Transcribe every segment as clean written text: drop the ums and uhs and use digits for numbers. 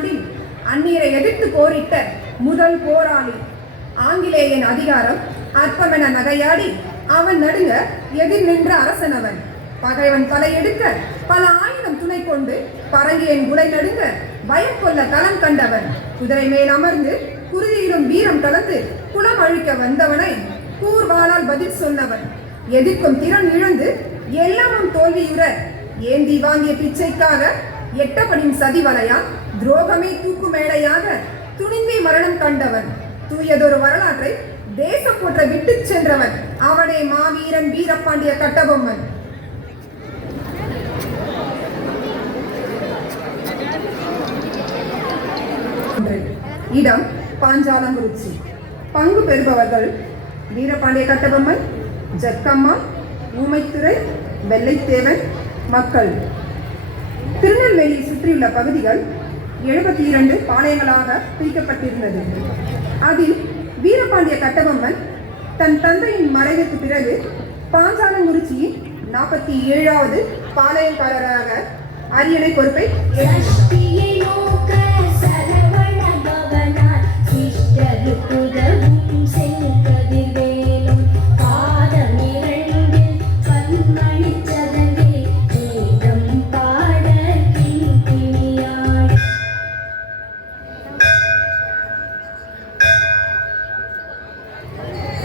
நூற்றாண்டில் அந்நீரை எதிர்த்து போரிட்ட முதல் போராளி. ஆங்கிலேயன் அதிகாரம் அற்பமென நகையாடி அவன் நடுங்க எதிர் நின்ற அரசனவன். பகைவன் தலையெடுக்க பல ஆயுதம் துணை கொண்டு பரங்கியன் குடை நடுங்க பயம் கொள்ள களம் கண்டவன். குதிரை மேல் அமர்ந்து குருதியிலும் வீரம் கலந்து குலம் அழிக்க வந்தவனை கூர்வாளால் பதில் சொன்னவன். எதிர்க்கும் திறன் இழந்து எல்லாமும் தோல்வியுற ஏந்தி வாங்கிய பிச்சைக்காக எட்டப்படின் சதி வலையால் துரோகமே தூக்கு மேடையாக துணிந்தே மரணம் கண்டவன். தூயதொரு வரலாற்றை தேசம் போற்ற விட்டு சென்றவன். அவனே மாவீரன் வீரபாண்டிய கட்டபொம்மன். இடம் பாஞ்சாலங்குறிச்சி. பங்கு பெறுபவர்கள் வீரபாண்டிய கட்டபொம்மன், ஜக்கம்மா, ஊமைத்துறை, வெள்ளைத்தேவன். மக்கள் திருநெல்வேலியை சுற்றியுள்ள பகுதிகள் 72 பாளையங்களாக பிரிக்கப்பட்டிருந்தது. அதில் வீரபாண்டிய கட்டபொம்மன் தன் தந்தையின் மறைவுக்கு பிறகு பாஞ்சாலங்குறிச்சியின் 47வது பாளையக்காரராக அரியணை பொறுப்பை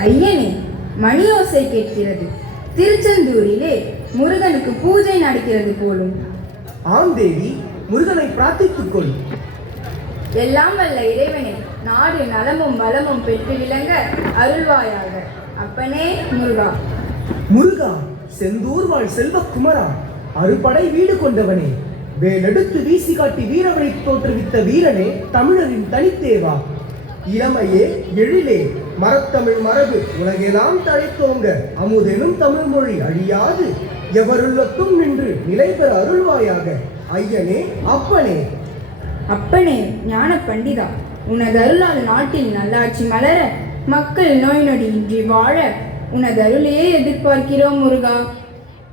ஐயனே, மணியோசை கேட்கிறது. திருச்செந்தூரிலே முருகனுக்கு பூஜை நடக்கிறது போலும். ஆம் தேவி, முருகனை பிரார்த்தித்துக் கொள். எல்லாம் வல்ல இறைவனே, நாடு நலமும் வளமும் பெற்று விளங்க அருள்வாயாக. அப்பனே முருகா. முருகா, செந்தூர் வாழ் செல்வக்குமரா, அறுபடை வீடு கொண்டவனே, வேலெடுத்து வீசி காட்டி வீரவனை தோற்றுவித்த வீரனே, தமிழரின் தனித்தேவா. இளமையே எழிலே, மரத்தமிழ் மரபு உலகெல்லாம் தழைத்தோங்க, அமுதெனும் தமிழ் மொழி அழியாது எவருள்ளத்தும் நின்று நிலை பெற அருள்வாயாக. ஐயனே, அப்பனே. அப்பனே ஞான பண்டிதா, உனது அருளால் நாட்டில் நல்லாட்சி மலர, மக்கள் நோய் நொடி இன்றி வாழ உனது அருளையே எதிர்பார்க்கிறோம் முருகா.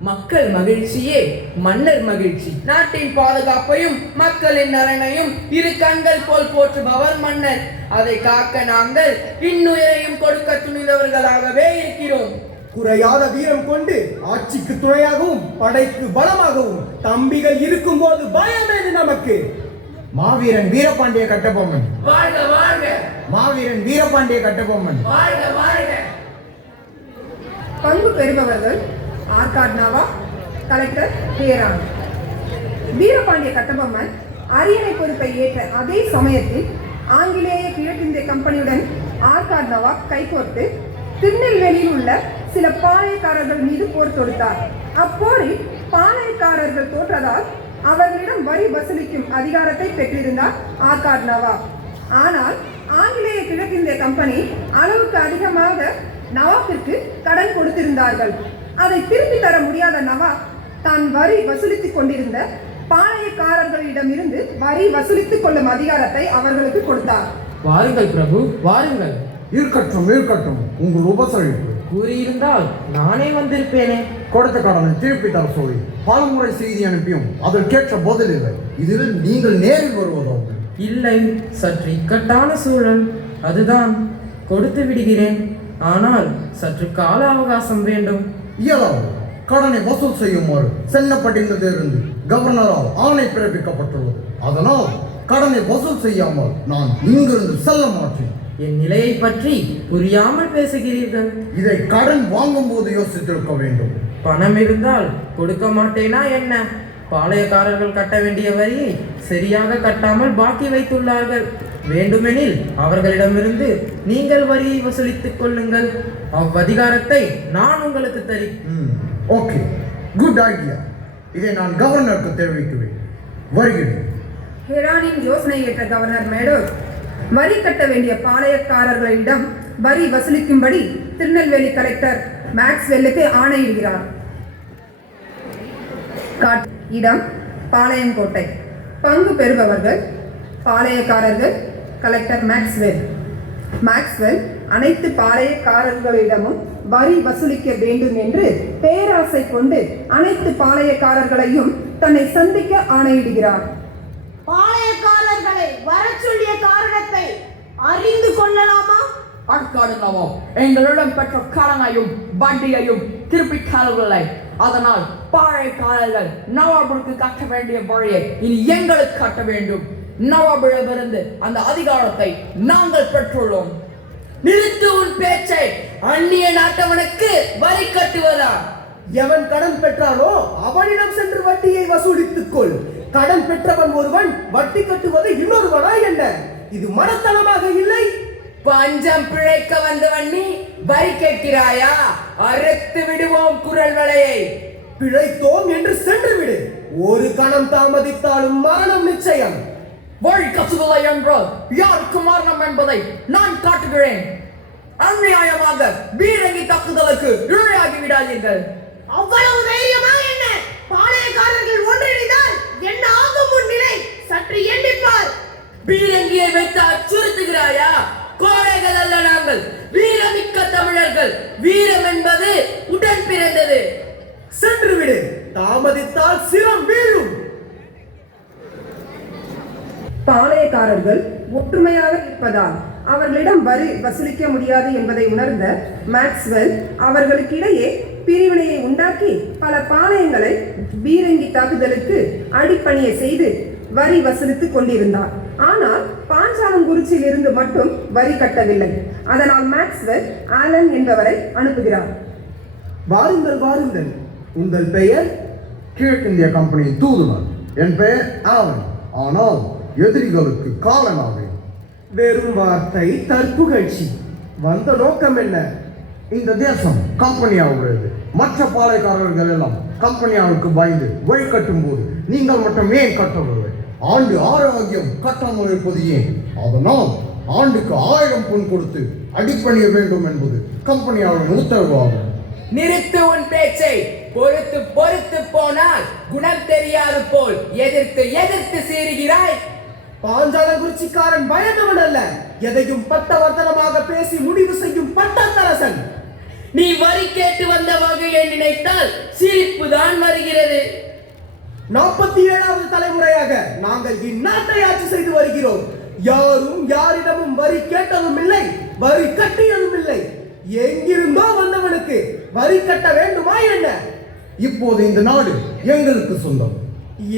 மக்கள் மகிழ்ச்சியே மன்னர் மகிழ்ச்சி. நாட்டின் பாதுகாப்பையும் மக்களின் நலனையும் இரு கண்கள் போல் போற்றுபவர் மன்னர். அதை காக்க நாங்கள் இன்னுயிரையும் கொடுக்க துணிந்தவர்களாகவே இருக்கிறோம். குறையாத வீரம் கொண்டு ஆட்சிக்கு துணையாகவும் படைக்கு பலமாகவும் தம்பிகள் இருக்கும் போது பயமேது நமக்கு. மாவீரன் வீரபாண்டிய கட்டபொம்மன் வாழ்க வாழ்க. மாவீரன் வீரபாண்டிய கட்டபொம்மன் வாழ்க வாழ்க. பங்கு பெறுபவர்கள் ஆர்காட் நவாப், கலெக்டர் பேரான். வீரபாண்டிய கட்டபொம்மன் அரியணை பொறுப்பை ஏற்ற அதே சமயத்தில் ஆங்கிலேய கிழக்கிந்திய கம்பெனியுடன் ஆர்காட் நவாப் கைகோர்த்து திருநெல்வேலியில் உள்ள சில பாளையக்காரர்கள் மீது போர் தொடுத்தார். அப்போரில் பாளையக்காரர்கள் தோற்றதால் அவர்களிடம் வரி வசூலிக்கும் அதிகாரத்தை பெற்றிருந்தார் ஆர்காட் நவாப். ஆனால் ஆங்கிலேய கிழக்கிந்திய கம்பெனி அளவுக்கு அதிகமாக நவாப்பிற்கு கடன் கொடுத்திருந்தார்கள். அதை திருப்பி தர முடியாத நவாப் தான் வரி வசூலித்துக் கொண்டிருந்த பாளையக்காரர்களிடமிருந்து வரி வசூலித்துக் கொள்ளும் அதிகாரத்தை அவர்களுக்கு கொடுத்தார். வாருங்கள் பிரபு, வாருங்கள். இருக்கட்டும் இருக்கட்டும், உங்கள் உபசரிப்பு கூறியிருந்தால் நானே வந்திருப்பேனே. கொடுத்த கடனை திருப்பி தர சொல்லி பலமுறை செய்தி அனுப்பியும் அதற்கேற்ற பதில் இல்லை. இதில் நீங்கள் நேரில் வருவதோ? இல்லை, சற்று இக்கட்டான சூழல், அதுதான். கொடுத்து விடுகிறேன், ஆனால் சற்று கால அவகாசம் வேண்டும். இயலாது. கடனை வசூல் செய்யுமாறு சென்னப்பட்டினத்திலிருந்து கவர்னரால் ஆணை பிறப்பிக்கப்பட்டுள்ளது. அதனால் கடனை வசூல் செய்யாமல் நான் இங்கிருந்து செல்ல மாட்டேன். என் நிலையை பற்றி புரியாமல் பேசுகிறீர்கள். இதை கடன் வாங்கும் போது யோசித்திருக்க வேண்டும். பணம் இருந்தால் கொடுக்க மாட்டேனா என்ன? பாளையக்காரர்கள் கட்ட வேண்டிய வரியை சரியாக கட்டாமல் பாக்கி வைத்துள்ளார்கள். வேண்டுமெனில் அவர்களிடமிருந்து நீங்கள் வரியை வசூலித்துக் கொள்ளுங்கள். அவ்வதிகாரத்தை நான் உங்களுக்கு தருகிறேன். Okay, good idea. இதை நான் கவர்னருக்கு தெரிவிக்குவேன். வருகிறேன். ஹெரானின் யோசனை ஏற்ற கவர்னர் மேடோர் வரி கட்ட வேண்டிய பாளையக்காரர்களிடம் வரி வசூலிக்கும்படி திருநெல்வேலி கலெக்டர் மேக்ஸ்வெல்லுக்கு ஆணையிடுகிறார். இடம் பாளையங்கோட்டை. பங்கு பெறுபவர்கள் பாளையக்காரர்கள், கலெக்டர் மேக்ஸ்வெல். மேக்ஸ்வெல் அனைத்து பாளையக்காரர்களிடமும் வரி வசூலிக்க வேண்டும் என்று பேராசை கொண்டு அனைத்து பாளையக்காரர்களையும் தன்னை சந்திக்க ஆணையிடுகிறார். பாளையக்காரர்களை ஆற்காடு நவாப் எங்களிடம் பெற்ற கடனையும் வட்டியையும் திருப்பி தரவில்லை. அதனால் பாளையக்காரர்கள் நவாபுக்கு கட்ட வேண்டிய வழியை இனி எங்களுக்கு கட்ட வேண்டும். நவாபிடமிருந்து அந்த அதிகாரத்தை நாங்கள் பெற்றுள்ளோம். நிறுத்து உன் பேச்சை. அந்நிய நாட்டவனுக்கு வரி கட்டுவதா? எவன் கடன் பெற்றானோ அவனிடம் சென்று வட்டியை வசூலித்துக் கொள். கடன் பெற்றவன் ஒருவன் வட்டி கட்டுவது இன்னொருவனா என்ன? இது மனத்தனமாக இல்லை? பஞ்சம் பிழைக்க வந்தவன் நீ வரி கேட்கிறாயா? அறுத்து விடுவோம் குரல் வலையை. பிழைத்தோம் என்று சென்று விடு. ஒரு கணம் தாமதித்தாலும் மரணம் நிச்சயம். வழி கட்டுவதை என்றால் யாருக்கு மரணம் என்பதை நான் காட்டுகிறேன். அநியாயமாக பீரங்கி தாக்குதலுக்கு இரையாகி விடாதீர்கள். அவ்வளவு தைரியமா என்ன? பாளையக்காரர்கள் ஒன்றிணைந்தால் என்ன ஆகும் உன் நிலை? சற்று எண்ணிப்பார். பீரங்கியை வைத்து அச்சுறுத்துகிறாயா? கோழைகள் அல்ல நாங்கள், வீரமிக்க தமிழர்கள். வீரம் என்பது உடன் பிறந்தது. சென்று விடு. தாமதித்தால் சிரம் வீழும். பாளையக்காரர்கள் ஒற்றுமையாக இருப்பதால் அவர்களிடம் வரி வசூலிக்க முடியாது என்பதை உணர்ந்த மேக்ஸ்வெல் அவர்களுக்கிடையே பிரிவினையை உண்டாக்கி பல பாளையங்களை பீரங்கி தாக்குதலுக்கு அடிப்பணிய செய்து வரி வசூலித்துக் கொண்டிருந்தார். ஆனால் பாஞ்சாலங்குறிச்சியில் இருந்து மட்டும் வரி கட்டவில்லை. அதனால் மேக்ஸ்வெல் ஆலன் என்பவரை அனுப்புகிறார். வாருங்கள் வாருங்கள். உங்கள் பெயர்? கிழக்கிந்திய கம்பெனி தூதுவர். என் பெயர் ஆவன். ஆனால் எதிரிகளுக்கு காலனாவேன். வெறும் வார்த்தை, தற்புகழ்ச்சி. வந்த நோக்கம் என்ன? இந்த தேசம் கம்பெனியாவுடையது. மற்ற பாளையக்காரர்கள் எல்லாம் கம்பெனியாவுக்கு பயந்து வழி கட்டும் போது நீங்கள் மட்டும் ஏன் கட்டவில்லை? ஆண்டு ஆரோக்கியம் கட்டாமல் இருப்பது ஏன்? அதனால் ஆண்டுக்கு 1000 பொன் கொடுத்து அடிப்பணிய வேண்டும் என்பது கம்பெனியாவின் உத்தரவாகும். நிறுத்து உன் பேச்சை. பொறுத்து பொறுத்து போனால் குணம் தெரியாது போல் எதிர்த்து எதிர்த்து சீறுகிறாய். பாஞ்சாலங்குறிச்சிக்காரன் பயந்தவன் அல்ல, எதையும் பட்டவர்த்தனமாக பேசி முடிவு செய்யும் பட்டத்தரசன். நீ வரி கேட்டு வந்த வகையை நினைத்தால் சிரிப்பு தான் வருகிறது. 47வது தலைமுறையாக நாங்கள் இந்நாட்டை ஆட்சி செய்து வருகிறோம். யாரும் யாரிடமும் வரி கேட்டதும் இல்லை, வரி கட்டியதும் இல்லை. எங்கிருந்தோ வந்தவனுக்கு வரி கட்ட வேண்டுமா என்ன? இப்போது இந்த நாடு எங்களுக்கு சொந்தம்.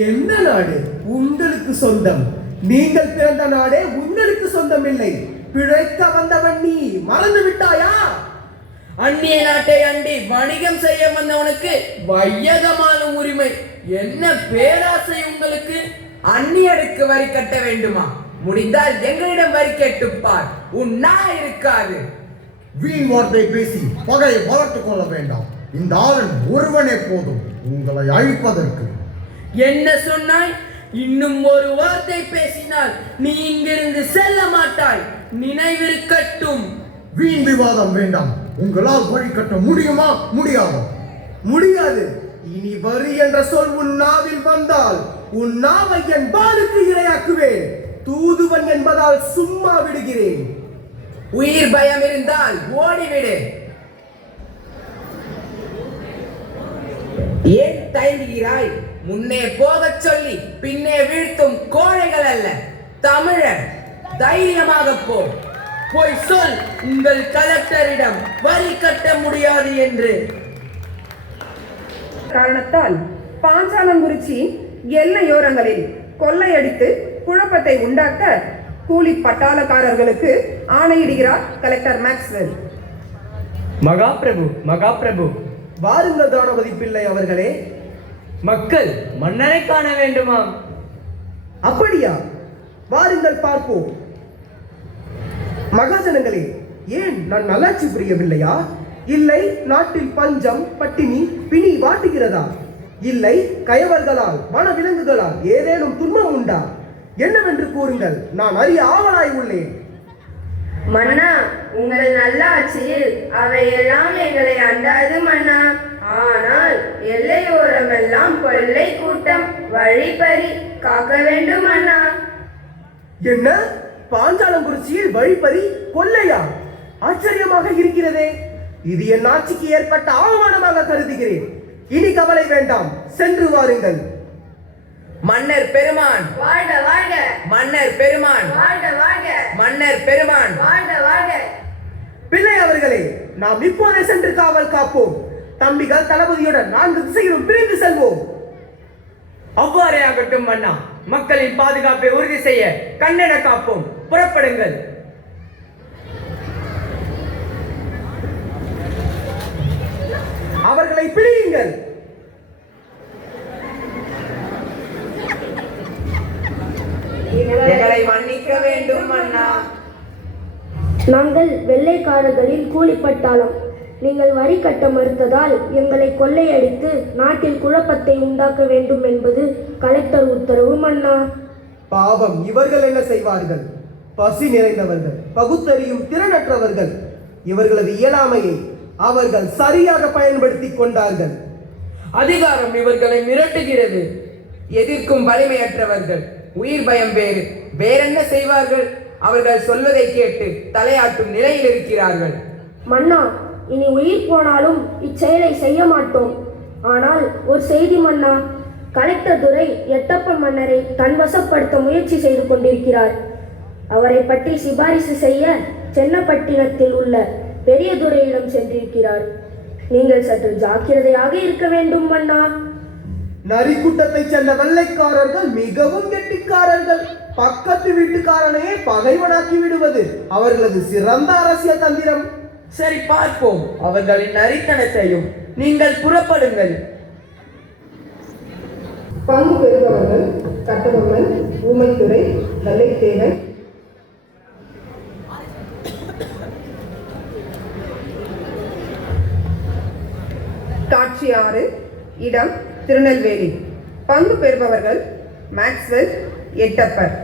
என்ன நாடு உங்களுக்கு சொந்தம்? நீங்கள் பிறந்த நாடே உங்களுக்கு சொந்தம் இல்லை. பிழைக்க வந்தவன் நீ மறந்து விட்டாயா? அந்நிய நாட்டை அண்டி வணிகம் செய்ய வந்தவனுக்கு வையகமானும் உரிமை. என்ன பேராசை உங்களுக்கு? அந்நியருக்கு வரி கட்ட வேண்டுமா? முடிந்தால் எங்களிடம் வரி கேட்டுப்பார். உன் நாய் இருக்காது. வீண் வார்த்தை பேசி பகையை வளர்த்துக் கொள்ள வேண்டாம். இந்த ஆளன் ஒருவனே போதும் உங்களை அழிப்பதற்கு. என்ன சொன்னாய்? இன்னும் ஒரு வார்த்தை பேசினால் நீ இங்கிருந்து செல்ல மாட்டாய். நினைவிருக்கட்டும். வீண் விவாதம் வேண்டாம். உங்களால் வழி கட்ட முடியுமா? முடியாதா? முடியாது. இனி வரி என்ற சொல் உன் நாவில் வந்தால் உன் நாவை என் பாலுக்கு இரையாக்குவேன். தூதுவன் என்பதால் சும்மா விடுகிறேன். உயிர் பயம் இருந்தால் ஓடிவிடு. ஏன் தயங்குகிறாய்? முன்னே போகச் சொல்லி பின்னே வீழ்த்தும் கோழைகள் அல்ல, தமிழர். தைரியமாக போ. போய் சொல் உங்கள் கலெக்டரிடம் வரி கட்ட முடியாது என்று. காரணத்தால் பாஞ்சாலங்குறிச்சி எல்லையோரங்களில் கொள்ளையடித்து குழப்பத்தை உண்டாக்க கூலி பட்டாளக்காரர்களுக்கு ஆணையிடுகிறார் கலெக்டர் மேக்ஸ்வெல். மகாபிரபு, மகாபிரபு. வாருங்கள் தானபதி பிள்ளை அவர்களே. மக்கள் மன்னரை காண வேண்டுமாம். அப்படியா? வாருங்கள் பார்ப்போம். மகாஜனங்களே, ஏன் நான் நல்லாட்சி புரியவில்லையா? இல்லை நாட்டில் பஞ்சம், பட்டினி, பிணி வாட்டுகிறதா? இல்லை கயவர்களால், வனவிலங்குகளால் ஏதேனும் துன்பம் உண்டா? என்னவென்று கூறுங்கள், நான் அறிய ஆவலாய் உள்ளேன். மன்னா, உங்கள் நல்லாட்சியில் அவையெல்லாம் எங்களை அண்டாது மன்னா. ஆனால் எல்லையோரமெல்லாம் கொள்ளை கூட்டம், வழிப்பறி காக்க வேண்டும் மன்னா. என்ன? பாஞ்சாலங்குறிச்சியில் வழிப்பறி, கொள்ளையா? ஆச்சரியமாக இருக்கிறதே. இது என் ஆட்சிக்கு ஏற்பட்ட அவமானமாக கருதுகிறேன். இனி கவலை வேண்டாம், சென்று வாருங்கள். மன்னர் பெருமான் வாழ்க வாழ்க! மன்னர் பெருமான் வாழ்க வாழ்க! மன்னர் பெருமான் வாழ்க வாழ்க! பிள்ளை அவர்களே, நாம் இப்போதே சென்று காவல் காப்போம். தம்பிகள் தளபதியுடன் 4 திசையிலும் பிரிந்து செல்வோம். அவ்வாறே ஆகட்டும் மன்னா. மக்களின் பாதுகாப்பை உறுதி செய்ய கண்ணென காப்போம். புறப்படுங்கள். அவர்களை பிடியுங்கள். எங்களை மன்னிக்க வேண்டும் மன்னா. நாங்கள் வெள்ளைக்காரர்களின் கூலிப்பட்டாளம். நீங்கள் வரி கட்ட மறுத்ததால் எங்களை கொள்ளையடித்து நாட்டில் குழப்பத்தை உண்டாக்க வேண்டும் என்பது கலெக்டர் உத்தரவு மன்னா. பாவம், இவர்கள் என்ன செய்வார்கள்? பசி நிறைந்தவர்கள், பகுத்தறியும் திறனற்றவர்கள். இவர்களது இயலாமையை அவர்கள் சரியாக பயன்படுத்தி கொண்டார்கள். அதிகாரம் இவர்களை மிரட்டுகிறது. எதிர்க்கும் வலிமையற்றவர்கள். உயிர் பயம் வேறென்ன செய்வார்கள்? அவர்கள் சொல்வதை கேட்டு தலையாட்டும் நிலையில் இருக்கிறார்கள். மன்னா, இனி உயிர் போனாலும் இச்செயலை செய்ய மாட்டோம். ஆனால் ஒரு செய்தி மன்னா, கலெக்டர் துரை எட்டப்பன் மன்னரை தன்வசப்படுத்த முயற்சி செய்து கொண்டிருக்கிறார். அவரை பற்றி சிபாரிசு செய்ய சென்னப்பட்டினத்தில் உள்ள பெரிய துரையிடம் சென்றிருக்கிறார். நீங்கள் சற்று ஜாக்கிரதையாக இருக்க வேண்டும் மன்னா. நரிக்கூட்டத்தை சேர்ந்த வெள்ளைக்காரர்கள் மிகவும் கெட்டிக்காரர்கள். பக்கத்து வீட்டுக்காரனையே பகைவனாக்கி விடுவது அவர்களது சிறந்த அரசியல் தந்திரம். சரி, பார்ப்போம் அவர்களின் நரித்தனத்தையும். நீங்கள் புறப்படுங்கள். பங்கு பெறுபவர்கள் கட்டபொம்மன், ஊமைத்துறை, வெள்ளைத்தேவன். காட்சி 6, இடம் திருநெல்வேலி. பங்கு பெறுபவர்கள் மேக்ஸ்வெல், எட்டப்பர்.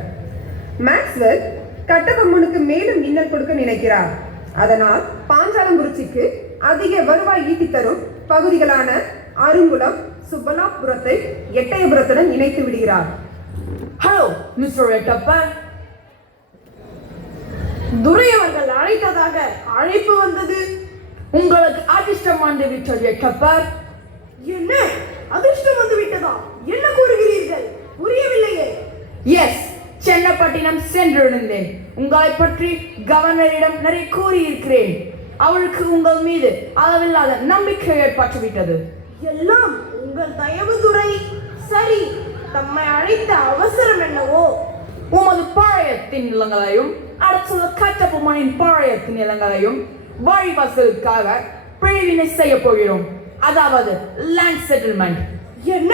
மேக்ஸ்வெல் கட்டபொம்மனுக்கு மேலும் இன்னல் கொடுக்க நினைக்கிறார். அதனால் பாஞ்சாலங்குறிச்சிக்கு அதிக வருவாய் ஈட்டி தரும் பகுதிகளான அருங்குளம், சுப்பலாபுரத்தை எட்டயபுரத்துடன் இணைத்து விடுகிறார். Hello mister எட்டப்பர். துரை அவர்கள் அழைத்ததாக அழைப்பு வந்தது. உங்களுக்கு அதிர்ஷ்டம் வந்து விட்டது எட்டப்பர். என்ன அதிர்ஷ்டம் வந்து விட்டதா? என்ன கூறுகிறீர்கள்? புரியவில்லையே. எஸ், சென்னப்பட்டினம் சென்றிருந்தேன். உங்களை பற்றி கவர்னரிடம் நிறைய கூறியிருக்கிறேன். அவளுக்கு உங்கள் மீது அளவில்லாத நம்பிக்கை ஏற்பட்டுவிட்டது. எல்லாம் உங்கள் தயவு துரை. சரி, தம்மை அழைத்த அவசரம் என்னவோ? உமது பாளையத்தின் நிலங்களையும் அடுத்துள்ள கட்டபொம்மனின் பாளையத்தின் நிலங்களையும் வழிவசலுக்காக பிரிவினை செய்ய போகிறோம். அதாவது லேண்ட் செட்டில்மெண்ட். என்ன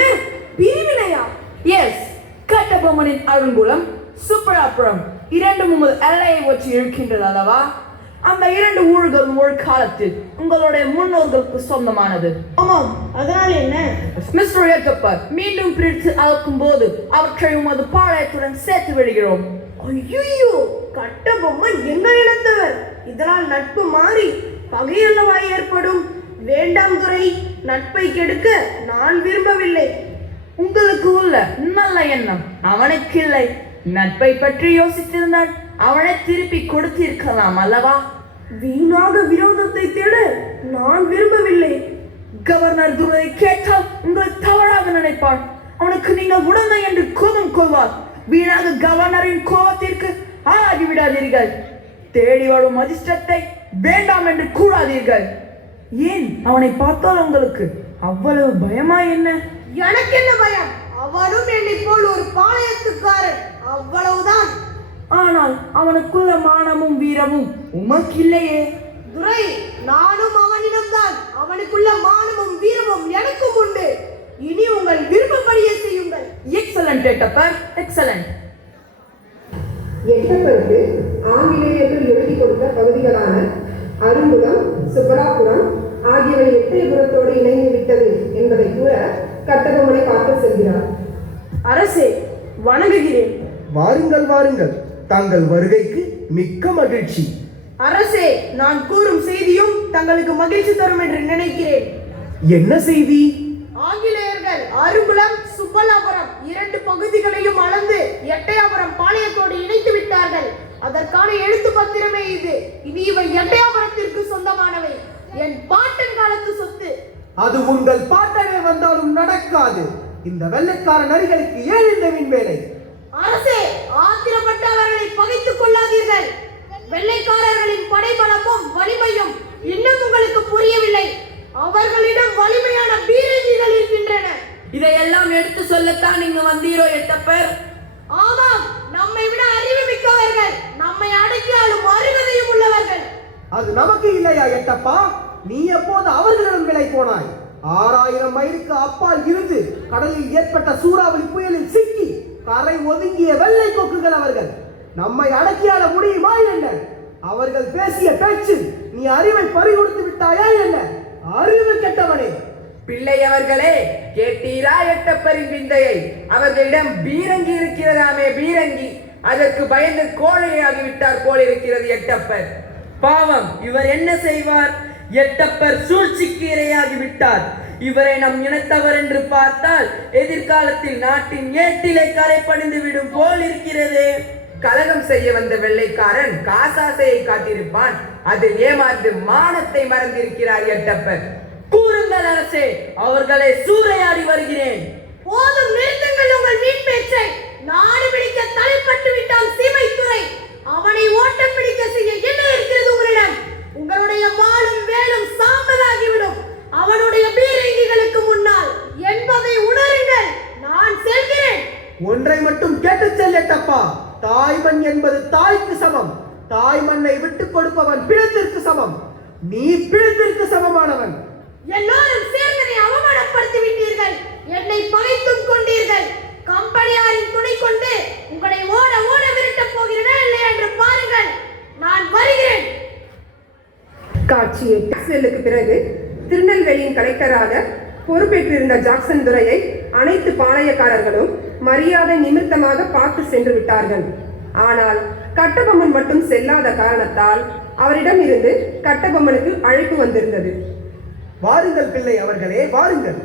பிரிவினையா? எஸ், கட்டபொம்மனின் அருங்குளம், சுப்பலாபுரம் 2 உமது எல்லையை வச்சு இருக்கின்றது அல்லவா? அந்த 2 ஊர்களும் ஒரு காலத்தில் உங்களுடைய முன்னோர்களுக்கு சொந்தமானது. ஆமாம், அதனால் என்ன? மிஸ்டர் எட்டப்பர், மீண்டும் பிரித்து அளக்கும் போது அவற்றை உமது பாளையத்துடன் சேர்த்து விடுகிறோம். ஐயோ, கட்டபொம்மன் எங்கள் இனத்தவர். இதனால் நட்பு மாறி பகையல்லவா ஏற்படும். வேண்டாம் துரை, நட்பை கெடுக்க நான் விரும்பவில்லை. உங்களுக்கு உள்ள நல்ல எண்ணம் அவனுக்கு இல்லை. நட்பை பற்றி யோசித்திருந்தால் அவனை திருப்பி கொடுத்திருக்கலாம் அல்லவா? வீணாக விரோதத்தை தேட நான் விரும்பவில்லை. கவர்னர் துரை கேட்டால் உங்களை தவறாக நினைப்பார். அவனுக்கு நீங்கள் உடனே என்று கோபம் கொள்வார். வீணாக கவர்னரின் கோபத்திற்கு ஆளாகி விடாதீர்கள். தேடி வரும் அதிர்ஷ்டத்தை வேண்டாம் என்று கூறாதீர்கள். ஏன், அவனை பார்த்தால் உங்களுக்கு அவ்வளவு பயமா என்ன? எனக்கு என்ன பயம்? அவனும் என்னை போல் ஒரு பாளையத்துக்காரன், அவ்வளவுதான். ஆனால் அவனுக்குள்ள மானமும் வீரமும் உமக்கு இல்லையே. துரை, நானும் அவனிடம்தான். அவனுக்குள்ள மானமும் வீரமும் எனக்கும் உண்டு. இனி உங்கள் விருப்பப்படியே செய்யுங்கள். Excellent எட்டப்பர், excellent. எட்டப்பருக்கு ஆங்கிலேயர்கள் எழுதி கொடுத்த பகுதிகளான அருங்குளம், சுப்பலாபுரம் ஆகியவை எட்டயபுரத்தோடு இணைந்து விட்டது என்பதை கூற கட்டபொம்மனை பார்க்க செல்கிறார். அரசே, வணங்குகிறேன். வாருங்கள் வாருங்கள், தாங்கள் வருகைக்கு மிக்க மகிழ்ச்சி. அரசே, நான் கூறும் செய்தியும் தங்களுக்கு மகிழ்ச்சி தரும் என்று நினைக்கிறேன். என்ன செய்தி? ஆங்கிலேயர்கள் அருங்குளம், சுப்பலாபுரம் 2 பகுதிகளையும் அளந்து எட்டயாபுரம் பாளையத்தோடு இணைத்து விட்டார்கள். அதற்கான எழுத்து பத்திரமே இது. இனி இவை எட்டயாபுரத்திற்கு சொந்தமானவை. என் பாட்டன் காலத்து சொத்து. அது உங்கள் பாட்டனே வந்தாலும் நடக்காது. இந்த வெள்ளைக்கார நரிகளுக்கு ஏன் இந்த விண்வேலை? அரசே, ஆத்திரப்பட்டு அவர்களை பகைத்துக் கொள்ளாதீர்கள். வெள்ளைக்காரர்களின் படைபலமும் வலிமையும் இதையெல்லாம் எடுத்து சொல்லத்தான் நீங்க வந்தீரோ எட்டப்பர்? ஆமாம், நம்மை விட அறிவு மிக்கவர்கள், நம்மை அடக்கியாலும் அறிவதையும் உள்ளவர்கள். அது நமக்கு இல்லையா எட்டப்பா? நீ எப்போது அவர்களிடம் விலை போனாய்? 6000 மைலுக்கு அப்பால் இருந்து கடலில் ஏற்பட்ட சூறாவளி புயலில் சிக்கி கரை ஒதுங்கிய வெள்ளை கொக்குகள் அவர்கள். நம்மை அடக்கியாள முடியுமா என்ன? அவர்கள் பேசிய பேச்சு நீ அறிவை பறிகொடுத்து விட்டாயா என்ன? அறிவு கெட்டவனே! பிள்ளை அவர்களே, கேட்டீரா எட்டப்பரின் விந்தையை? அவர்களிடம் பீரங்கி இருக்கிறதாமே, பீரங்கி. அதற்கு பயந்து கோழையாகிவிட்டார் போல் இருக்கிறது எட்டப்பர். பாவம், இவர் என்ன செய்வார்? எட்டப்பர் சூழ்ச்சிக்கு இரையாகிவிட்டார். இவரை நம் இனத்தவர் என்று பார்த்தால் எதிர்காலத்தில் நாட்டின் ஏட்டிலை கரை பணிந்து விடும் போல் இருக்கிறது. கலகம் செய்ய வந்த வெள்ளைக்காரன் காசாசையை காத்திருப்பான். அதில் ஏமாந்து மானத்தை மறந்திருக்கிறார் எட்டப்பர். கூறுங்கள் அரசே, அவர்களை சூறையாடி வருகிறேன். போதும், நிறுத்துங்கள் உங்கள் வீண் பேச்சை. நாடு பிடிக்க தலைப்பட்டு விட்டான் சீமைத்துறை. அவனை ஓட்டம் பிடிக்க செய்ய என்ன இருக்கிறது உங்களிடம்? உங்களுடைய வாளும் வேலும் சாம்பலாகிவிடும் அவனுடைய பீரங்கிகளுக்கு முன்னால் என்பதை உணருங்கள். நான் செல்கிறேன். ஒன்றை மட்டும் கேட்டு செல்லட்டப்பா. தாய்மண் என்பது தாய்க்கு சமம். தாய் மண்ணை விட்டு கொடுப்பவன் பிணத்திற்கு சமம். நீ பிணத்திற்கு சமமானவன். எல்லோரும் சேர்ந்தனை அவமானப்படுத்தி விட்டீர்கள். என்னை பகைத்தும் கொண்டீர்கள். கம்பெனியாரின் துணை கொண்டு உங்களை ஓட ஓட விரட்டப் போகிறேனா இல்லையா என்று பாருங்கள். நான் வருகிறேன். காட்சி 8 பிறகு திருநெல்வேலியின் கலெக்டராக பொறுப்பேற்றிருந்த ஜாக்சன் துரையை அனைத்து பாளையக்காரர்களும் மரியாதை நிமித்தமாக பார்த்து சென்று விட்டார்கள். ஆனால் கட்டபொம்மன் மட்டும் செல்லாத காரணத்தால் அவரிடம் இருந்து கட்டபொம்மனுக்கு அழைப்பு வந்திருந்தது. வாருங்கள் பிள்ளை அவர்களே, வாருங்கள்.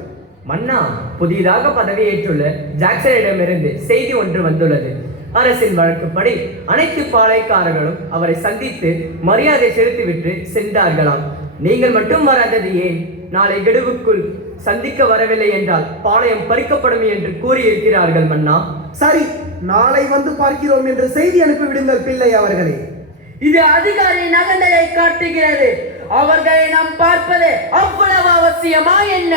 மன்னா, புதிதாக பதவியேற்றுள்ள ஜாக்சனிடமிருந்து செய்தி ஒன்று வந்துள்ளது. அரசின் வழக்குப்படி அனைத்து பாளையக்காரர்களும் அவரை சந்தித்து மரியாதை செலுத்திவிட்டு சென்றார்களாம். நீங்கள் மட்டும் வராதது ஏன்? நாளை கெடுவுக்குள் சந்திக்க வரவில்லை என்றால் பாளையம் பறிக்கப்படும் என்று கூறியிருக்கிறார்கள் மன்னா. சரி, நாளை வந்து பார்க்கிறோம் என்று செய்தி அனுப்பிவிடுங்கள் பிள்ளை அவர்களே. இது அதிகாரி நகண்டலை காட்டுகிறது. அவர்களை நாம் பார்ப்பது அவ்வளவு அவசியமா என்ன?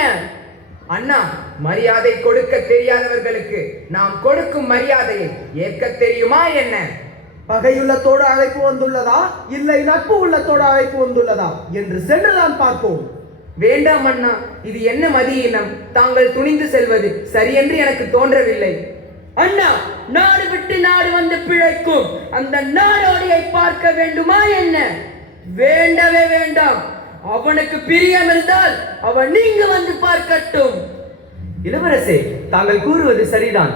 அண்ணா, மரியாதை கொடுக்க தெரியாதவர்களுக்கு நாம் கொடுக்கும் மரியாதையை ஏற்க தெரியுமா என்ன? பகையுள்ளத்தோடு அழைப்பு வந்துள்ளதா இல்லை நட்பு உள்ளத்தோடு அழைப்பு வந்துள்ளதா என்று சென்றுதான் பார்ப்போம். வேண்டாம் அண்ணா, இது என்ன மதியினம்? தாங்கள் துணிந்து செல்வது சரியென்று எனக்கு தோன்றவில்லை. அண்ணா, நாடு விட்டு நாடு வந்து பிழைக்கும் அந்த நாடோடியை பார்க்க வேண்டுமா என்ன? வேண்டவே வேண்டாம். அவனுக்கு பிரியம் இருந்தால் அவன் நீங்க வந்து பார்க்கட்டும். இளவரசே, தாங்கள் கூறுவது சரிதான்.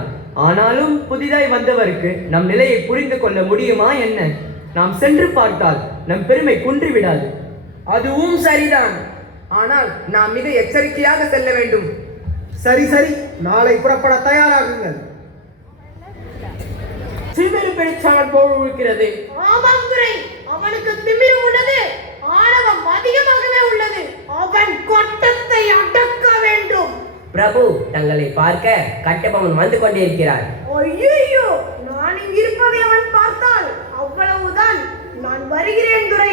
ஆனாலும் புதிதாய் வந்தவருக்கு நம் நிலையை புரிந்து கொள்ள முடியுமா என்ன? நாம் சென்று பார்த்தால் நம் பெருமை குன்றிவிடாது. அதுவும் சரிதான். ஆனால் நாம் மிக எச்சரிக்கையாக செல்ல வேண்டும். சரி சரி, நாளை புறப்பட தயாராகுங்கள். திமிரு பிடிச்சவன் போல் இருக்கிறது. ஆமாம் துரை, அவனுக்கு திமிரு உள்ளது, ஆணவம் அதிகமாகவே உள்ளது. அவன் கொட்டத்தை அடக்க வேண்டும். பிரபு, தங்களை பார்க்க கட்டபொம்மன் வந்து கொண்டிருக்கிறார். ஐயோ, நான் இங்கு இருப்பதை அவன் பார்த்தால் அவ்வளவுதான். நான் வருகிறேன் துரை.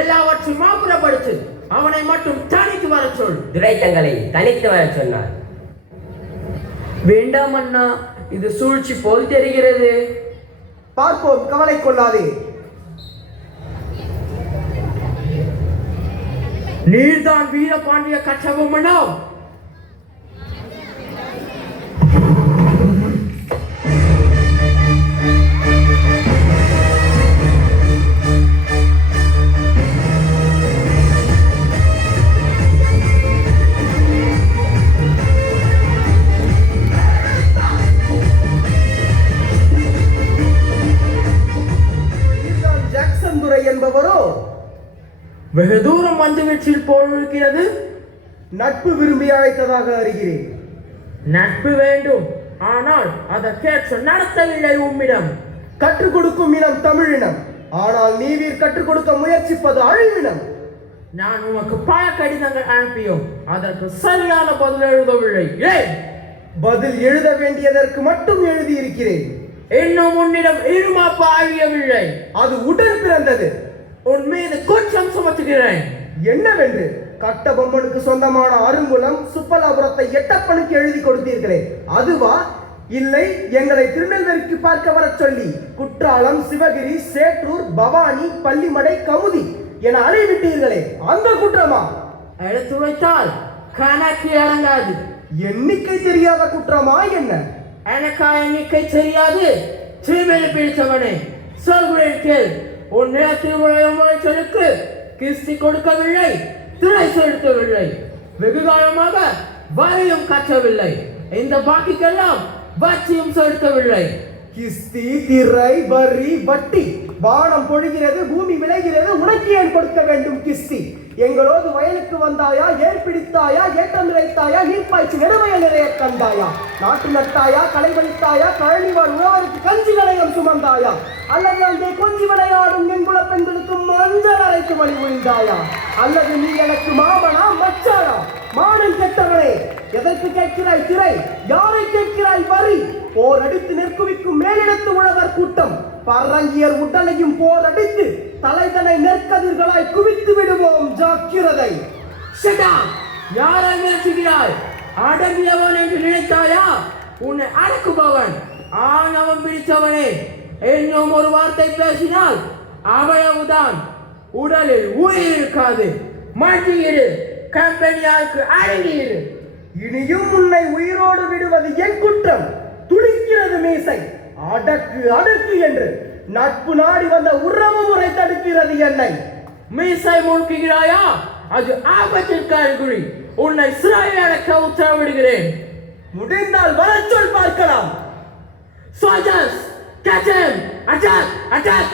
எல்லாவற்றையும் மாப்புறப்படுத்து. அவனை மட்டும் தனித்து வர சொல். துரை தங்களை தனித்து வர சொன்னார். வேண்டாம் அண்ணா, இது சூழ்ச்சி போல் தெரிகிறது. பார்ப்போம், கவலை கொள்ளாதே. நீர்தான் வீரபாண்டிய கட்டபொம்மனா? ஜாக்சன் துரை என்பவரோ? வெகு தூரம் வந்துவிட்டில் போல் இருக்கிறது. நட்பு விரும்பி அழைத்ததாக அறிகிறேன். நட்பு வேண்டும், ஆனால் அதற்கேற்ற நடத்தவில்லை உம்மிடம். கற்றுக் கொடுக்கும் இனம் தமிழினம், ஆனால் நீவீர் கற்றுக் கொடுக்க முயற்சிப்பது அழிவினம். நான் உமக்கு பல கடிதங்கள் அனுப்பியும் அதற்கு சரியான பதில் எழுதவில்லை. ஏன்? பதில் எழுத வேண்டியதற்கு மட்டும் எழுதியிருக்கிறேன். இன்னும் உன்னிடம் இருமாப்பு ஆகியவில்லை. அது உடன் பிறந்தது. உன் மீது குற்றம் சுமத்துகிறேன். என்னவென்று? கட்டபொம்மனுக்கு சொந்தமான அருங்குளம் சுப்பலாபுரத்தை எட்டப்பனுக்கு எழுதி கொடுத்தீர்களே அதுவா? இல்லை, எங்களை திருநெல்வேலிக்கு பார்க்க வர சொல்லி குற்றாலம், சிவகிரி, சேற்றூர், பவானி, பள்ளிமடை, கமுதி என அழைவிட்டீர்களே அந்த குற்றமா? எடுத்துரைத்தால் கணக்கு இறங்காது. எண்ணிக்கை தெரியாத குற்றமா என்ன? எனக்கா எண்ணிக்கை தெரியாது? திருமணி பிடித்தவனே, சொல்கிறேன் கேள். உன் நிலத்தில் உழைச்சலுக்கு கிஸ்தி கொடுக்கவில்லை, திரை செலுத்தவில்லை, வெகு காலமாக வரியும் கட்டவில்லை, இந்த பாக்கிக்கெல்லாம் வட்டியும் செலுத்தவில்லை. கிஸ்தி, திரை, வரி, வட்டி, வானம் பொழிகிறது, பூமி விளைகிறது, உனக்கு ஏன் கொடுக்க வேண்டும் கிஸ்தி? எங்களோடு வயலுக்கு வந்தாயா, ஏர் பிடித்தாயா, ஏற்றம் நிறைத்தாயா, நீர்ப்பாய்ச்சி நெடுவயல் நிறைய கண்டாயா, நாட்டு நட்டாயா, களை வலித்தாயா, கழனிவாழ் உழவருக்கு கஞ்சி நிலையம் சுமந்தாயா, அல்லது அங்கே கொஞ்சி விளையாடும் எங்குல பெண்களுக்கு மஞ்சள் அரைத்து வழி புரிந்தாயா, அல்லது நீ எனக்கு மாமனா மச்சானா? மானம் கெட்டவனே, எதற்கு கேட்கிறாய் திரை? யாரை கேட்கிறாய் வரி? போர் அடித்து நெற்குவிக்கும் மேலிடத்து உழவர் கூட்டம் பரங்கியர் உடலையும் போர் அடித்து தலைதனை நெற்கதிர்களாய் குவித்து விடுவோம், ஜாக்கிரதை. யாரை மிரட்டுகிறாய்? அடங்கியவன் என்று நினைத்தாயா? உன்னை அடக்குபவன் ஆணவம் பிடித்தவனே. இன்னும் ஒரு வார்த்தை பேசினால் அவ்வளவுதான், உடலில் உயிர் இருக்காது. மாட்டியிரு, கம்பெனியாருக்கு அடங்கியிரு. இனியும் உன்னை உயிரோடு விடுவது என் குற்றம். துடிக்கிறது மீசை, அடக்கு அடக்கு என்று நட்பு நாடி வந்த உறவு முறை தடுக்கிறது என்னை. மீசை முழுக்குகிறாயா? அது ஆபத்திற்கு அறிகுறி. உன்னை சிறையில் அடைக்க உத்தரவிடுகிறேன். முடிந்தால் வர சொல் பார்க்கலாம். Soldiers, catch him! Attack! Attack!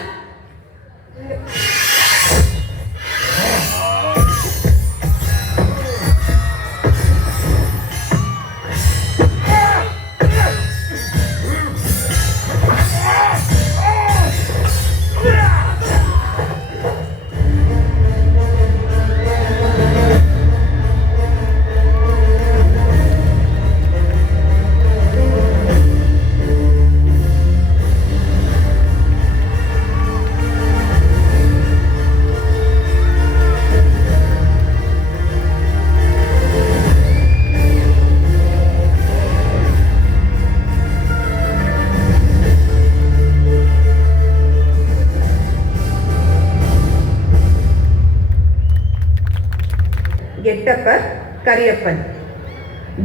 Ettappar, Kariyappan.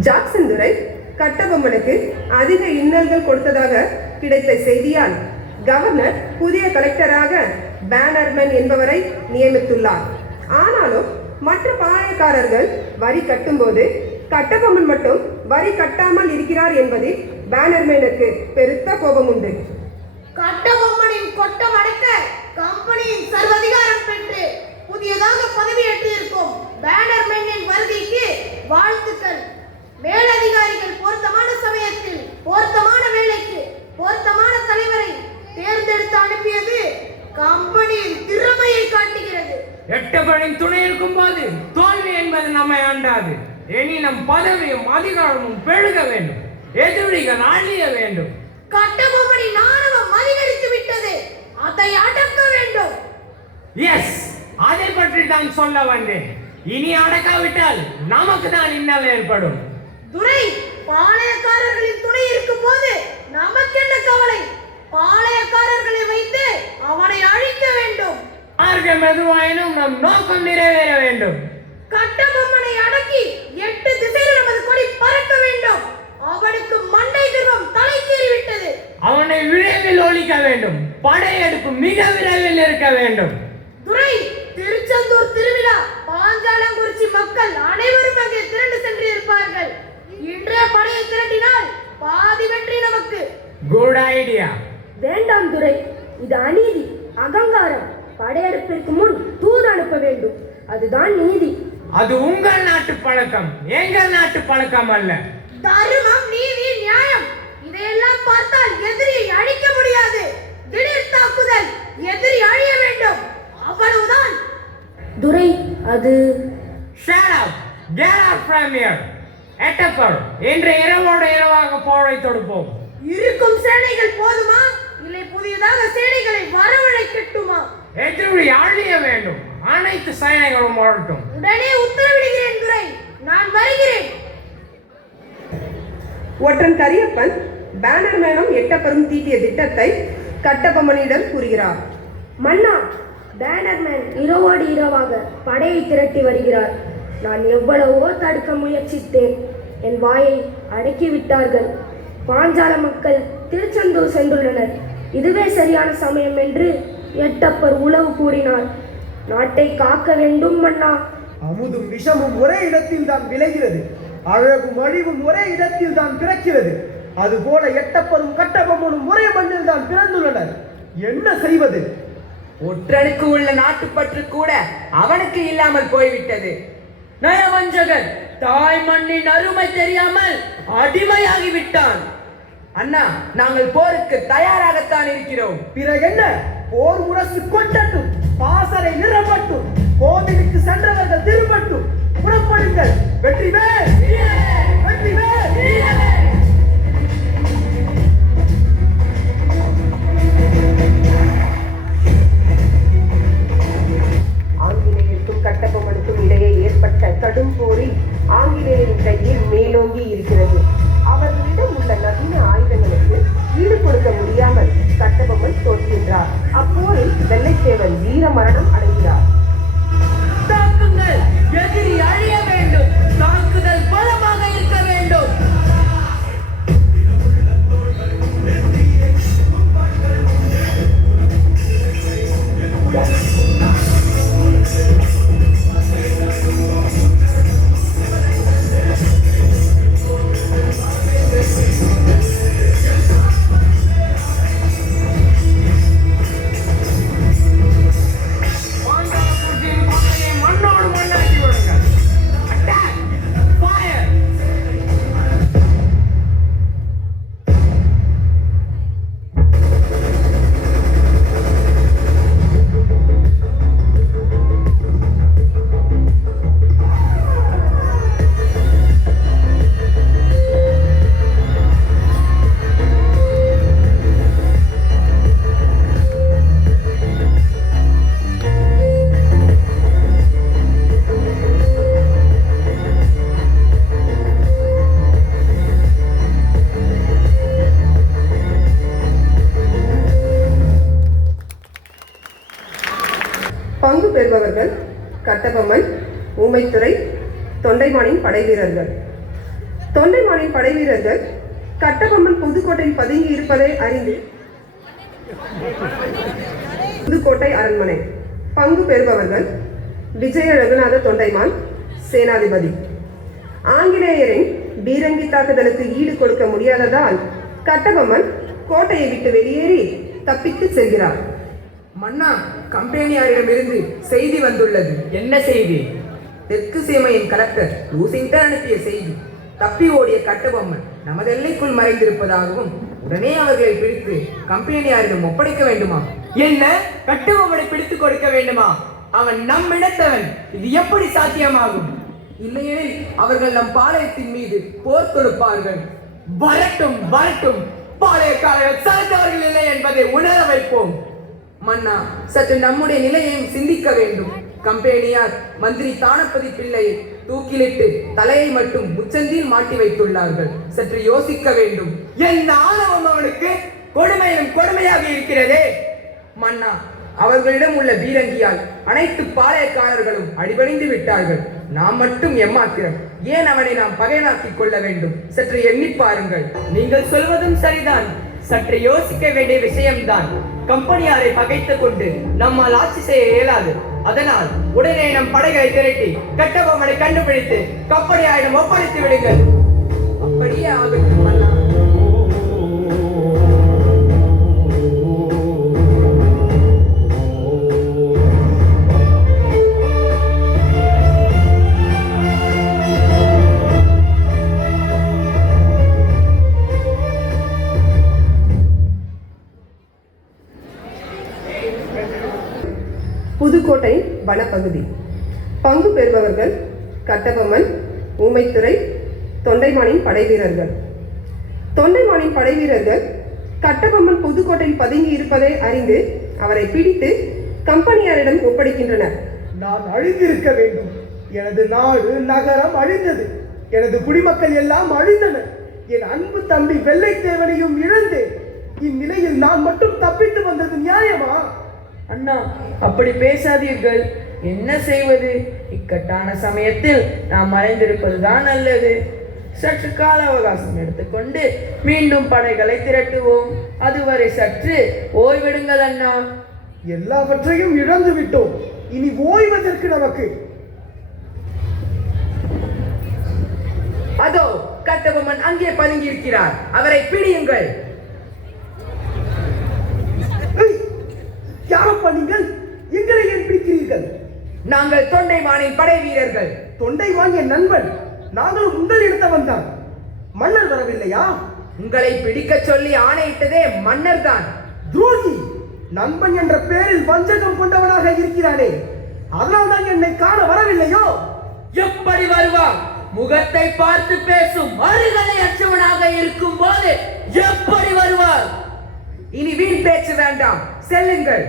Jackson Durai கட்டபொம்மனுக்கு அதிக இன்னல்கள் கொடுத்ததாக கிடைத்த செய்தியால் கவர்னர் புதிய கலெக்டராக பேனர்மேன் என்பவரை நியமித்துள்ளார். ஆனாலும் மற்ற பாளையக்காரர்கள் வரி கட்டும்போது கட்டபொம்மன் மட்டும் வரி கட்டாமல் இருக்கிறார் என்பதில் பேனர்மேனுக்கு பெருத்த கோபம் உண்டு. கட்டபொம்மனின் கொட்டம் அடக்க கம்பெனியின் சர்வதிகாரம் பெற்று புதியதாக பதவியேற்றிருக்கும் பேனர்மேனின் வருகைக்கு வாழ்த்துக்கள். மேலதிகாரிகள் பொருத்தமான சமயத்தில் பொருத்தமான வேலைக்கு பொருத்தமான தலைவரை தேர்ந்தெடுத்து அனுப்பியது கம்பெனியின் திறமையை காட்டுகிறது. எட்டப்பனின் துணை இருக்கும் போது தோல்வி என்பது நம்மை ஆண்டாது. இனி நம் பதவியும் அதிகாரமும் பெருக வேண்டும், எதிரிகள் அழிய வேண்டும். கட்டபொம்மனின் ஆணவம் அதிகரித்து விட்டது, அதை அடக்க வேண்டும். எஸ், அதை பற்றி தான் சொல்ல வந்தேன். இனி அடக்காவிட்டால் நமக்கு தான் இன்னல் ஏற்படும். துரை, பாளையக்காரர்களின் துணை இருக்கும் போது நமக்கென்ன கவலை? பாளையக்காரர்களை வைத்து அவனை அழிக்க வேண்டும். மார்க்கம் எதுவாயினும் நம் நோக்கம் நிறைவேற வேண்டும். கட்டபொம்மனை அடக்கி 8 திசையில் நமது கொடி பறக்க வேண்டும். அவனுக்கு மண்டை கர்வம் தலைக்கேறி விட்டது. அவனை விரைவில் ஒழிக்க வேண்டும். படையெடுப்பு மிக விரைவில் இருக்க வேண்டும். துரை, திருச்செந்தூர் திருவிழா பாஞ்சாலங்குறிச்சி மக்கள் அனைவரும் அங்கே திரண்டு சென்று இருப்பார்கள். இன்றைய படையை திரட்டினால் பாதி வெற்றி நமக்கு. Good idea. வேண்டாம் துரை, இது அநீதி, அகங்காரம். படையெடுப்பிற்கு முன் தூது அனுப்ப வேண்டும், அதுதான் நீதி. அது உங்கள் நாட்டு பழக்கம், எங்கள் நாட்டு பழக்கம் அல்ல. தர்மம், நீதி, நியாயம் இதையெல்லாம் பார்த்தால் எதிரியை அழிக்க முடியாது. திடீர் தாக்குதல், எதிரி அழிய வேண்டும், அவ்வளவுதான். துரை, அது Shut up! Get out from here! எட்டப்பர், இன்று இரவோடு இரவாக போரை தொடுப்போம். இருக்கும் சேனைகள் போதுமா, இல்லை புதியதாக சேனைகளை வரவழைக்கட்டுமா? எதிரி அழிய வேண்டும், அனைத்து சேனைகளும் வரட்டும். உடனே உத்தரவிடுகிறேன் துரை. நான் வருகிறேன். ஒற்றன் கரியப்பன் பேனர் மேலும் எட்டப்பரும் தீட்டிய திட்டத்தை கட்டபொம்மனிடம் கூறுகிறார். மன்னா, பேனர்மேன் இரவோடு இரவாக படையை திரட்டி வருகிறார். நான் எவ்வளவோ தடுக்க முயற்சித்தேன். என் வாயை அடக்கிவிட்டார்கள். பாஞ்சால மக்கள் திருச்செந்தூர் சென்றுள்ளனர். இதுவே சரியான சமயம் என்று எட்டப்பர் உளவு கூறினார். நாட்டை காக்க வேண்டும் மன்னா. அமுதும் விஷமும் ஒரே இடத்தில் தான் விளைகிறது. அழகும் அழிவும் ஒரே இடத்தில் தான் பிறக்கிறது. அதுபோல எட்டப்பரும் கட்டபொம்மனும் ஒரே மண்ணில் தான் பிறந்துள்ளனர். என்ன செய்வது? ஒற்றனுக்கு உள்ள நாட்டுப்பற்று கூட அவனுக்கு இல்லாமல் போய்விட்டது. நயவஞ்சகன் தாய் மண்ணின் அருமை தெரியாமல் அடிமையாகி விட்டான். அண்ணா, நாங்கள் போருக்கு தயாராகத்தான் இருக்கிறோம். பிறகு என்ன? போர் முரசு கொட்டட்டும், பாசறை நிறப்பட்டும், கோவிலுக்கு சென்றவர்கள் திரும்பட்டும். புறப்படுங்கள். வெற்றிவேல்! வெற்றிவேல்! ஆங்கிலேயருக்கும் கட்டபொம்மனுக்கும் இடையே ஏற்பட்ட கடும் போரில் ஆங்கிலேயரின் கையில் மேலோங்கி இருக்கிறது. அவர்களிடம் உள்ள நவீன ஆயுதங்களுக்கு ஈடு கொடுக்க முடியாமல் கட்டபொம்மன் தோற்கின்றார். அப்போரில் வெள்ளைத்தேவன் வீர மரணம் அடைகிறார். தாக்குங்கள்! எதிரி அழிய வேண்டும். தாக்குதல் பலமாக இருக்க வேண்டும். மண்ணோடு மண்ணாக்கி விடுங்கள். Attack! Fire! பங்கு பெறுபவர்கள் கட்டபொம்மன், ஊமைத்துறை, தொண்டைமானின் படைவீரர்கள். தொண்டைமானின் படைவீரர்கள் கட்டபொம்மன் புதுக்கோட்டையில் பதுங்கி இருப்பதை அறிந்து புதுக்கோட்டை அரண்மனை. பங்கு பெறுபவர்கள் விஜய ரகுநாத தொண்டைமான், சேனாதிபதி. ஆங்கிலேயரின் பீரங்கி தாக்குதலுக்கு ஈடு கொடுக்க முடியாததால் கட்டபொம்மன் கோட்டையை விட்டு வெளியேறி தப்பித்து செல்கிறார். மன்னா, கம்பெனியாரிடமிருந்து செய்தி வந்துள்ளது. என்ன செய்தி? தெற்கு சீமையின் கலெக்டர் லூசிங்டன் அனுப்பிய செய்தி. தப்பி ஓடிய கட்டபொம்மன் நமது எல்லைக்குள் மறைந்திருப்பதாகவும் உடனே அவர்களை பிடித்து கம்பெனியாரிடம் ஒப்படைக்க வேண்டுமா? என்ன? கட்டபொம்மனை பிடித்து கொடுக்க வேண்டுமா? அவன் நம்மிடத்தவன். இது எப்படி சாத்தியமாகும்? இல்லையெனில் அவர்கள் நம் பாளையத்தின் மீது போர் தொடுப்பார்கள். வரட்டும் வரட்டும், பாளையக்காரர்கள் சார்ந்தவர்கள் இல்லை என்பதை உணர வைப்போம். மன்னா, சற்று நம்முடைய நிலையையும் சிந்திக்க வேண்டும். கம்பெனியார் மந்திரி தானபதி பிள்ளையை தூக்கிலிட்டு தலையை மட்டும் முச்சந்தில் மாட்டி வைத்துள்ளார்கள். சற்று யோசிக்க வேண்டும். என் ஆணவம் அவனுக்கு கொடுமையும் கொடுமையாக இருக்கிறதே. மன்னா, அவர்களிடம் உள்ள பீரங்கியால் அனைத்து பாளையக்காரர்களும் அடிபணிந்து விட்டார்கள். நாம் மட்டும் எம்மாத்திரம். ஏன் அவனை நாம் பகையனாக்கிக் கொள்ள வேண்டும்? சற்று எண்ணி பாருங்கள். நீங்கள் சொல்வதும் சரிதான். சற்று யோசிக்க வேண்டிய விஷயம்தான். கம்பெனியாரை பகைத்துக் கொண்டு நம்மால் ஆட்சி செய்ய இயலாது. அதனால் உடனே நம் படைகளை திரட்டி கட்டபொம்மனை கண்டுபிடித்து கம்பெனியாரிடம் ஒப்படைத்து விடுங்கள். அப்படியே ஆகட்டும் மன்னா. புதுக்கோட்டை வனப்பகுதி. பங்கு பெறுபவர்கள் கட்டபொம்மன், ஊமைத்துறை, தொண்டைமானின் படைவீரர்கள். தொண்டைமானின் படைவீரர்கள் கட்டபொம்மன் புதுக்கோட்டையில் பதுங்கி இருப்பதை அறிந்து அவரை பிடித்து கம்பெனியாரிடம் ஒப்படைக்கின்றனர். நான் அழிந்திருக்க வேண்டும். எனது நாடு நகரம் அழிந்தது. எனது குடிமக்கள் எல்லாம் அழிந்தனர். என் அன்பு தம்பி வெள்ளைத்தேவனையும் இழந்தேன். இந்நிலையில் நான் மட்டும் தப்பித்து வந்தது நியாயமா? அண்ணா, அப்படி பேசாதீர்கள். என்ன செய்வது? இக்கட்டான சமயத்தில் நாம் மறைந்திருப்பதுதான் நல்லது. சற்று கால அவகாசம் எடுத்துக்கொண்டு மீண்டும் படைகளை திரட்டுவோம். அதுவரை சற்று ஓய்வெடுங்கள் அண்ணா. எல்லாவற்றையும் இழந்து விட்டோம். இனி ஓய்வதற்கு நமக்கு. அதோ கட்டபொம்மன் அங்கே பதுங்கி இருக்கிறார். அவரை பிடியுங்கள். யாரப்பா நீங்கள்? எங்களை ஏன் பிடிக்கிறீர்கள்? நாங்கள் தொண்டைமானின் படை வீரர்கள். தொண்டைமான் என் நண்பன். நாங்களும் உங்கள் இடத்தவன் தான். மன்னர் வரவில்லையா? உங்களை பிடிக்க சொல்லி ஆணையிட்டதே மன்னர் தான். துரோகி! நண்பன் என்ற பெயரில் வஞ்சகம் கொண்டவனாக இருக்கிறானே, அதனால் தான் என்னை காண வரவில்லையோ? எப்படி வருவார்? முகத்தை பார்த்து பேசும் அருகலை அற்றவனாக இருக்கும் போது எப்படி வருவார்? இனி வீண் பேச்சு வேண்டாம், செல்லுங்கள்.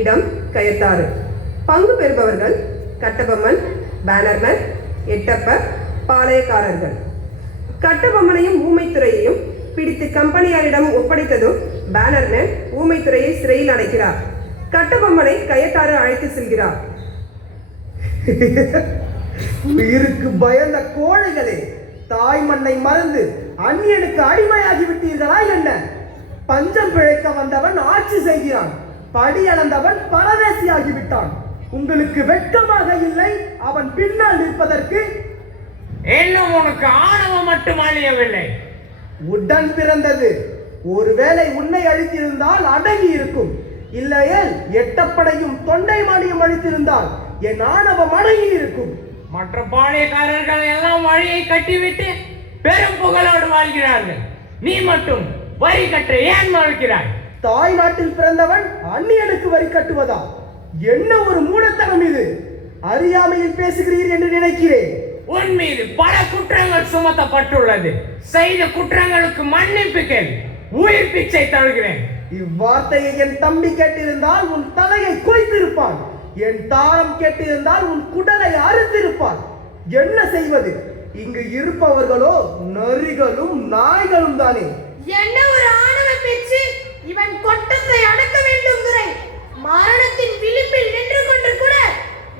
இடம் கயத்தாறு. பங்கு பெறுபவர்கள் கட்டபொம்மன், பேனர்மேன், எட்டப்பர், பாளையக்காரர்கள். கட்டபொம்மனையும் ஊமைத்துறையையும் பிடித்து கம்பெனியாரிடம் ஒப்படைத்ததும் பேனர்மேன் ஊமைத்துறையை சிறையில் அடைக்கிறார். கட்டபொம்மனை கயத்தாறு அழைத்து செல்கிறார். உயிருக்கு பயந்த கோழைகளே, தாய் மண்ணை மறந்து அந்நியனுக்கு அடிமையாகி விட்டீர்களா என்ன? பஞ்சம் பிழைக்க வந்தவன் ஆட்சி செய்கிறான். படி அளந்தவன் பரதேசியாகிவிட்டான். உங்களுக்கு வெட்கமாக இல்லை அவன் பின்னால் நிற்பதற்கு? இன்னும் உனக்கு ஆணவம் மட்டும் அழியவில்லை. உடன் பிறந்தது. ஒருவேளை உன்னை அழித்திருந்தால் அடங்கி இருக்கும். இல்லையேல் எட்டப்படையும் தொண்டைமானியும் அழித்திருந்தால் என் ஆணவம் அடங்கி இருக்கும். மற்ற பாளையக்காரர்கள் எல்லாம் வழியை கட்டிவிட்டு பெரும் புகழோடு வாழ்கிறார்கள். நீ மட்டும் வரி கட்ட ஏன் மறுக்கிறாய்? தாய் நாட்டில் பிறந்தவன் அந்நியனுக்கு வரி கட்டுவதா? என்ன ஒரு மூடத்தனம் இது! அறியாமையில் பேசுகிறீர் என்று நினைக்கிறேன். உன் மீது பல குற்றங்கள் சுமத்தப்பட்டுள்ளது. செய்த குற்றங்களுக்கு மன்னிப்பு கேள். உயிர் பிச்சை தருகிறேன். இவ்வார்த்தையை என் தம்பி கேட்டிருந்தால் உன் தலையை கொய்திருப்பான். என் தாரம் கேட்டிருந்தால் உன் குடலை அறுத்திருப்பான். என்ன செய்வது? இங்கு இருப்பவர்களோ நரிகளும் நாய்களும் தானே. என்ன ஒரு ஆணவ பேச்சு! இவன் கொட்டத்தை அடக்க வேண்டும் துரை. மரணத்தின் விளிம்பில் நின்று கொண்டு கூட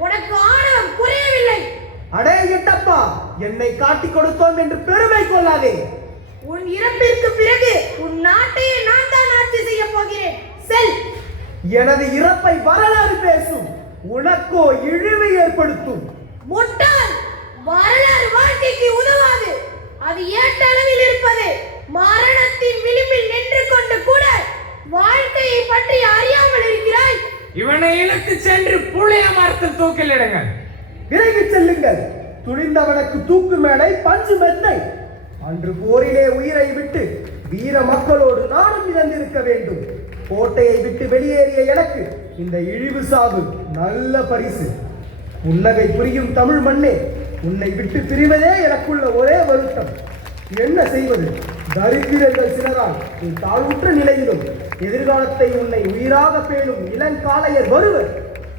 உனக்கு ஆணவம் குறையவில்லை. அடே எட்டப்பா, என்னை காட்டிக் கொடுத்தோம் என்று பெருமை கொள்ளாதே. உன் இறப்பிற்கு பிறகு உன் நாட்டையே நான் தான் ஆட்சி செய்ய போகிறேன். செல். எனது இறப்பை வரலாறு பேசும். உனக்கோ இழிவை ஏற்படுத்தும். முட்டாள்! வரலாறு வாழ்க்கைக்கு உதவாது. அது ஏட்டளவில் இருப்பது. மரணத்தின் விளிம்பில் நின்று கொண்டு கூட வாழ்க்கையை பற்றி அறியாமல் இருக்கிறாய். இவனை இழுத்து சென்று புளிய மரத்தில் தூக்கிலிடுங்கள். விரைவி செல்லுங்கள். துணிந்தவனுக்கு தூக்கு மேடை பஞ்சு மெத்தை. அன்று போரிலே உயிரை விட்டு வீர மக்களோடு நானும் இறந்திருக்க வேண்டும். கோட்டையை விட்டு வெளியேறிய எனக்கு இந்த இழிவு சாவு நல்ல பரிசு. புன்னகை புரியும் தமிழ் மண்ணே, உன்னை விட்டு பிரிவதே எனக்குள்ள ஒரே வருத்தம். என்ன செய்வது? தரித்திரர்கள் சிலரால் நீ தாழ்வுற்ற நிலையிலும் எதிர்காலத்தை உன்னை உயிராக பேணும் இளங்காளையர் வருவர்.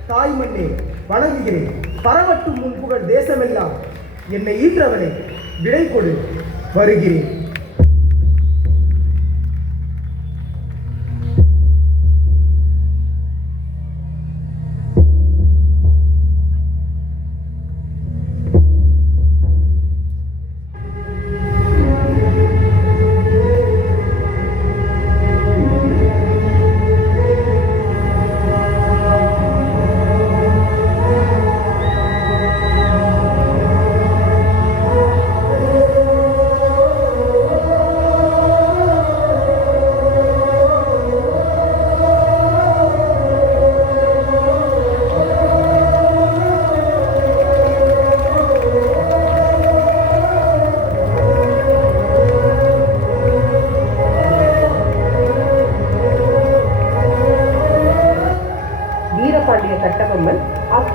தாய் மண்ணே, வணங்குகிறேன். பரவட்டும் உன் புகழ் தேசமெல்லாம். என்னை ஈன்றவனே, விடை கொடு. வருகிறேன்.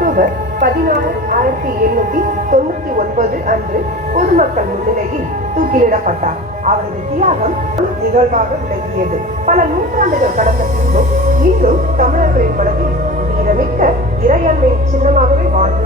அக்டோபர் 16, 1799 அன்று பொதுமக்கள் முன்னிலையில் தூக்கிலிடப்பட்டார். அவரது தியாகம் நிகழ்வாக விளங்கியது. பல நூற்றாண்டுகள் கடந்த பின்பும் இன்றும் தமிழர்களின் மனதில் வீரமிக்க இறையாண்மையின் சின்னமாகவே வாழ்ந்து